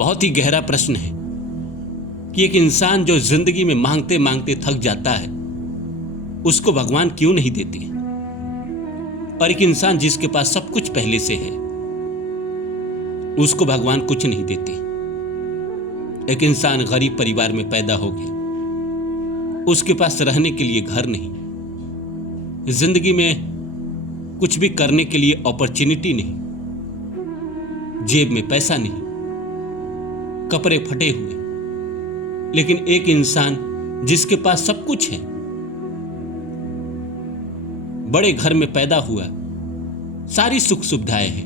बहुत ही गहरा प्रश्न है कि एक इंसान जो जिंदगी में मांगते मांगते थक जाता है, उसको भगवान क्यों नहीं देते? और एक इंसान जिसके पास सब कुछ पहले से है, उसको भगवान कुछ नहीं देते। एक इंसान गरीब परिवार में पैदा हो गया, उसके पास रहने के लिए घर नहीं, जिंदगी में कुछ भी करने के लिए अपॉर्चुनिटी नहीं, जेब में पैसा नहीं, कपड़े फटे हुए। लेकिन एक इंसान जिसके पास सब कुछ है, बड़े घर में पैदा हुआ, सारी सुख सुविधाएं हैं,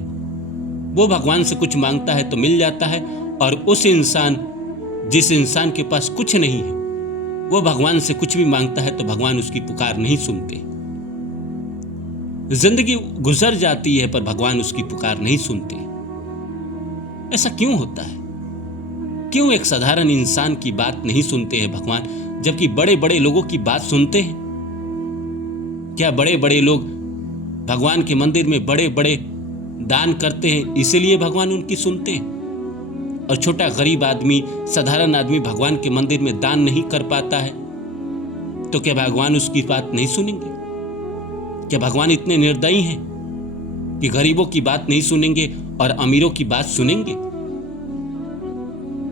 वो भगवान से कुछ मांगता है तो मिल जाता है। और उस इंसान, जिस इंसान के पास कुछ नहीं है, वो भगवान से कुछ भी मांगता है तो भगवान उसकी पुकार नहीं सुनते। जिंदगी गुजर जाती है पर भगवान उसकी पुकार नहीं सुनते। ऐसा क्यों होता है? क्यों एक साधारण इंसान की बात नहीं सुनते हैं भगवान, जबकि बड़े बड़े लोगों की बात सुनते हैं? क्या बड़े बड़े लोग भगवान के मंदिर में बड़े बड़े दान करते हैं, इसीलिए भगवान उनकी सुनते हैं? और छोटा गरीब आदमी, साधारण आदमी भगवान के मंदिर में दान नहीं कर पाता है, तो क्या भगवान उसकी बात नहीं सुनेंगे? क्या भगवान इतने निर्दयी हैं कि गरीबों की बात नहीं सुनेंगे और अमीरों की बात सुनेंगे?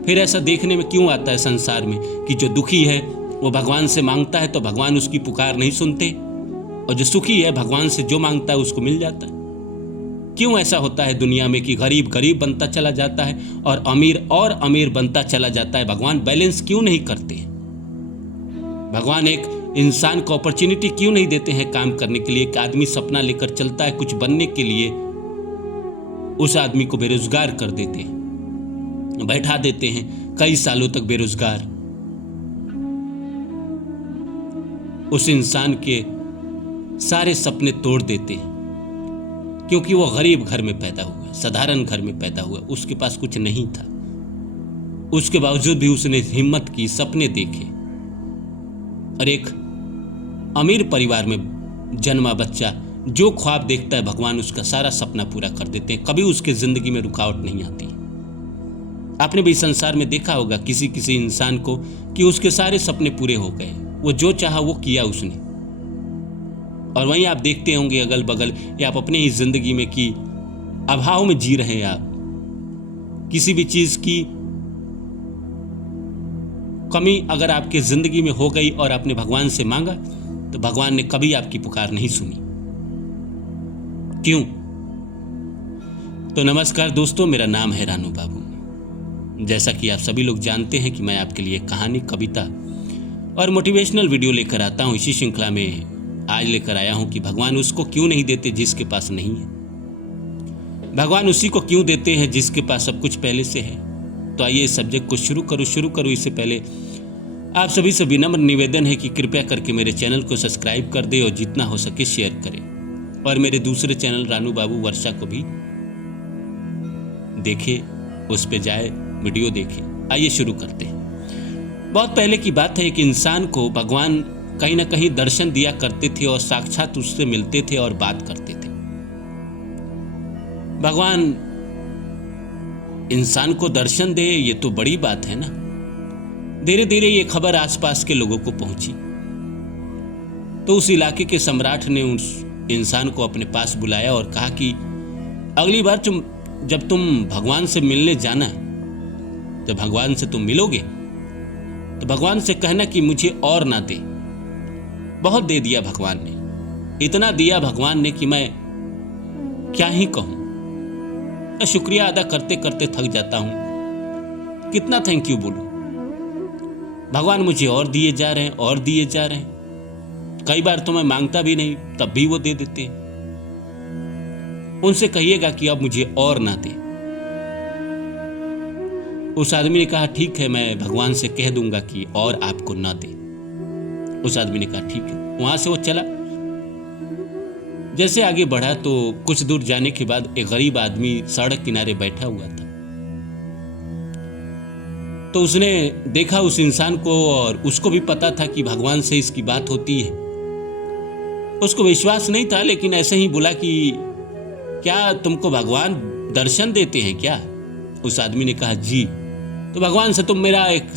फिर ऐसा देखने में क्यों आता है संसार में कि जो दुखी है वो भगवान से मांगता है तो भगवान उसकी पुकार नहीं सुनते, और जो सुखी है भगवान से जो मांगता है उसको मिल जाता है? क्यों ऐसा होता है दुनिया में कि गरीब गरीब बनता चला जाता है और अमीर बनता चला जाता है? भगवान बैलेंस क्यों नहीं करते हैं? भगवान एक इंसान को अपॉर्चुनिटी क्यों नहीं देते हैं काम करने के लिए? एक आदमी सपना लेकर चलता है कुछ बनने के लिए, उस आदमी को बेरोजगार कर देते हैं, बैठा देते हैं कई सालों तक बेरोजगार। उस इंसान के सारे सपने तोड़ देते हैं, क्योंकि वो गरीब घर में पैदा हुआ, साधारण घर में पैदा हुआ, उसके पास कुछ नहीं था। उसके बावजूद भी उसने हिम्मत की, सपने देखे, और एक अमीर परिवार में जन्मा बच्चा जो ख्वाब देखता है भगवान उसका सारा सपना पूरा कर देते हैं। कभी उसके जिंदगी में रुकावट नहीं आती। आपने भी संसार में देखा होगा किसी किसी इंसान को कि उसके सारे सपने पूरे हो गए, वो जो चाहा वो किया उसने। और वहीं आप देखते होंगे अगल बगल या आप अपने ही जिंदगी में कि अभाव में जी रहे हैं आप, किसी भी चीज की कमी अगर आपके जिंदगी में हो गई और आपने भगवान से मांगा तो भगवान ने कभी आपकी पुकार नहीं सुनी। क्यों? तो नमस्कार दोस्तों, मेरा नाम है रानू बाबू। जैसा कि आप सभी लोग जानते हैं कि मैं आपके लिए कहानी, कविता और मोटिवेशनल वीडियो लेकर आता हूं। इसी श्रृंखला में आज लेकर आया हूं कि भगवान उसको क्यों नहीं देते जिसके पास नहीं है। भगवान उसी को क्यों देते हैं जिसके पास सब कुछ पहले से है। तो आइए इस सब्जेक्ट को शुरू करूं। इससे पहले आप सभी से विनम्र निवेदन है कि कृपया करके मेरे चैनल को सब्सक्राइब कर दे और जितना हो सके शेयर करें, और मेरे दूसरे चैनल रानू बाबू वर्षा को भी देखे, उस पे जाए, वीडियो देखे। आइए शुरू करते हैं। बहुत पहले की बात है, एक इंसान को भगवान कहीं ना कहीं दर्शन दिया करते थे और साक्षात उससे मिलते थे और बात करते थे। भगवान इंसान को दर्शन दे, ये तो बड़ी बात है ना। धीरे धीरे ये खबर आसपास के लोगों को पहुंची, तो उस इलाके के सम्राट ने उस इंसान को अपने पास बुलाया और कहा कि अगली बार जब तुम भगवान से मिलने जाना, जब भगवान से तुम मिलोगे तो भगवान से कहना कि मुझे और ना दे। बहुत दे दिया भगवान ने, इतना दिया भगवान ने कि मैं क्या ही कहूं। मैं शुक्रिया अदा करते करते थक जाता हूं, कितना थैंक यू बोलूं। भगवान मुझे और दिए जा रहे हैं, और दिए जा रहे हैं। कई बार तो मैं मांगता भी नहीं, तब भी वो दे देते हैं। उनसे कहिएगा कि अब मुझे और ना दे। उस आदमी ने कहा ठीक है, मैं भगवान से कह दूंगा कि और आपको ना दे। उस आदमी ने कहा ठीक है। वहां से वो चला। जैसे आगे बढ़ा तो कुछ दूर जाने के बाद एक गरीब आदमी सड़क किनारे बैठा हुआ था। तो उसने देखा उस इंसान को, और उसको भी पता था कि भगवान से इसकी बात होती है। उसको विश्वास नहीं था, लेकिन ऐसे ही बोला कि क्या तुमको भगवान दर्शन देते हैं क्या? उस आदमी ने कहा जी, तो भगवान से तुम मेरा एक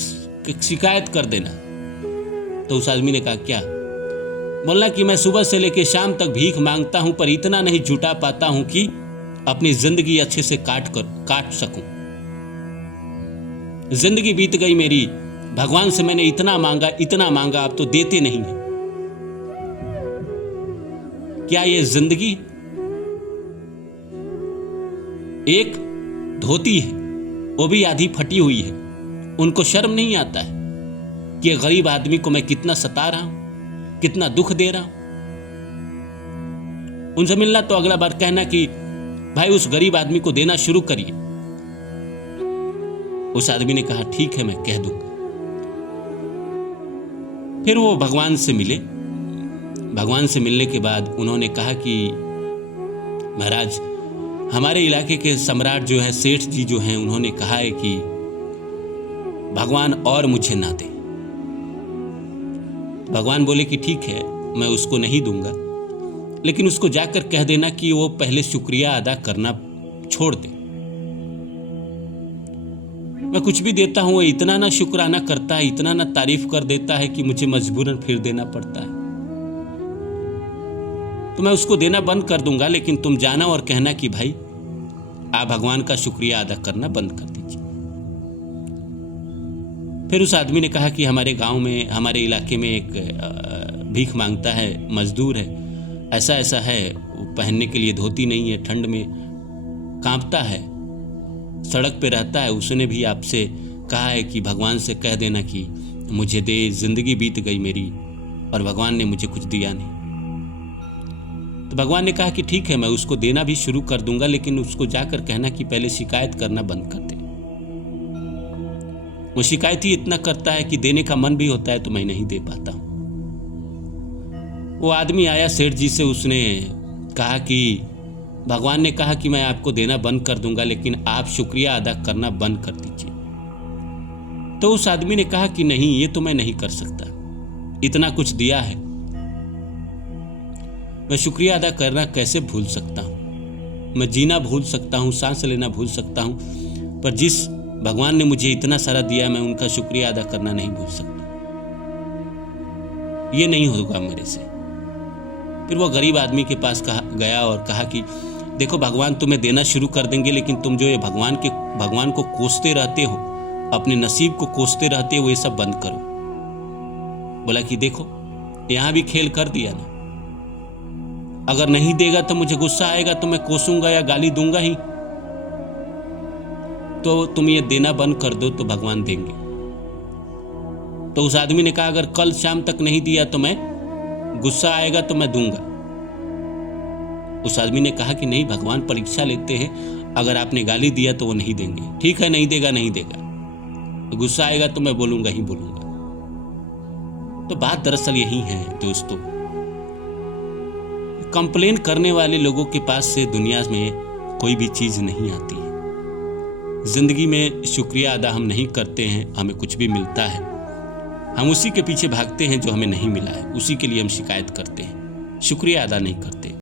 शिकायत कर देना। तो उस आदमी ने कहा क्या? बोलना कि मैं सुबह से लेकर शाम तक भीख मांगता हूं, पर इतना नहीं जुटा पाता हूं कि अपनी जिंदगी अच्छे से काट सकूं। जिंदगी बीत गई मेरी, भगवान से मैंने इतना मांगा, आप तो देते नहीं हैं। क्या ये जिंदगी? एक धोती है, वो भी आधी फटी हुई है। उनको शर्म नहीं आता है कि गरीब आदमी को मैं कितना सता रहा हूं, कितना दुख दे रहा हूं। उनसे मिलना तो अगला बार कहना कि भाई उस गरीब आदमी को देना शुरू करिए। उस आदमी ने कहा ठीक है, मैं कह दूंगा। फिर वो भगवान से मिले। भगवान से मिलने के बाद उन्होंने कहा कि महाराज, हमारे इलाके के सम्राट जो है, सेठ जी जो हैं, उन्होंने कहा है कि भगवान और मुझे ना दे। भगवान बोले कि ठीक है, मैं उसको नहीं दूंगा, लेकिन उसको जाकर कह देना कि वो पहले शुक्रिया अदा करना छोड़ दे। मैं कुछ भी देता हूं, वो इतना ना शुक्राना करता है, इतना ना तारीफ कर देता है कि मुझे मजबूरन फिर देना पड़ता है। तो मैं उसको देना बंद कर दूंगा, लेकिन तुम जाना और कहना कि भाई आप भगवान का शुक्रिया अदा करना बंद कर दीजिए। फिर उस आदमी ने कहा कि हमारे गांव में, हमारे इलाके में एक भीख मांगता है, मजदूर है, ऐसा ऐसा है, पहनने के लिए धोती नहीं है, ठंड में कांपता है, सड़क पे रहता है। उसने भी आपसे कहा है कि भगवान से कह देना कि मुझे दे, जिंदगी बीत गई मेरी और भगवान ने मुझे कुछ दिया नहीं। तो भगवान ने कहा कि ठीक है, मैं उसको देना भी शुरू कर दूंगा, लेकिन उसको जाकर कहना कि पहले शिकायत करना बंद कर दे। वो शिकायत ही इतना करता है कि देने का मन भी होता है तो मैं नहीं दे पाता हूं। वो आदमी आया सेठ जी से, उसने कहा कि भगवान ने कहा कि मैं आपको देना बंद कर दूंगा, लेकिन आप शुक्रिया अदा करना बंद कर दीजिए। तो उस आदमी ने कहा कि नहीं, ये तो मैं नहीं कर सकता, इतना कुछ दिया है, मैं शुक्रिया अदा करना कैसे भूल सकता हूं? मैं जीना भूल सकता हूं, सांस लेना भूल सकता हूं, पर जिस भगवान ने मुझे इतना सारा दिया, मैं उनका शुक्रिया अदा करना नहीं भूल सकता। ये नहीं होगा मेरे से। फिर वो गरीब आदमी के पास गया और कहा कि देखो, भगवान तुम्हें देना शुरू कर देंगे, लेकिन तुम जो ये भगवान को कोसते रहते हो, अपने नसीब को कोसते रहते हो, ये सब बंद करो। बोला कि देखो, यहां भी खेल कर दिया ना, अगर नहीं देगा तो मुझे गुस्सा आएगा, तो मैं कोसूंगा या गाली दूंगा ही। तो तुम ये देना बंद कर दो तो भगवान देंगे। तो उस आदमी ने कहा अगर कल शाम तक नहीं दिया तो मैं गुस्सा आएगा तो मैं दूंगा। उस आदमी ने कहा कि नहीं, भगवान परीक्षा लेते हैं, अगर आपने गाली दिया तो वो नहीं देंगे। ठीक है, नहीं देगा, तो गुस्सा आएगा तो मैं बोलूंगा ही बोलूंगा। तो बात दरअसल यही है दोस्तों, कंप्लेन करने वाले लोगों के पास से दुनिया में कोई भी चीज नहीं आती है। जिंदगी में शुक्रिया अदा हम नहीं करते हैं, हमें कुछ भी मिलता है, हम उसी के पीछे भागते हैं जो हमें नहीं मिला है, उसी के लिए हम शिकायत करते हैं, शुक्रिया अदा नहीं करते।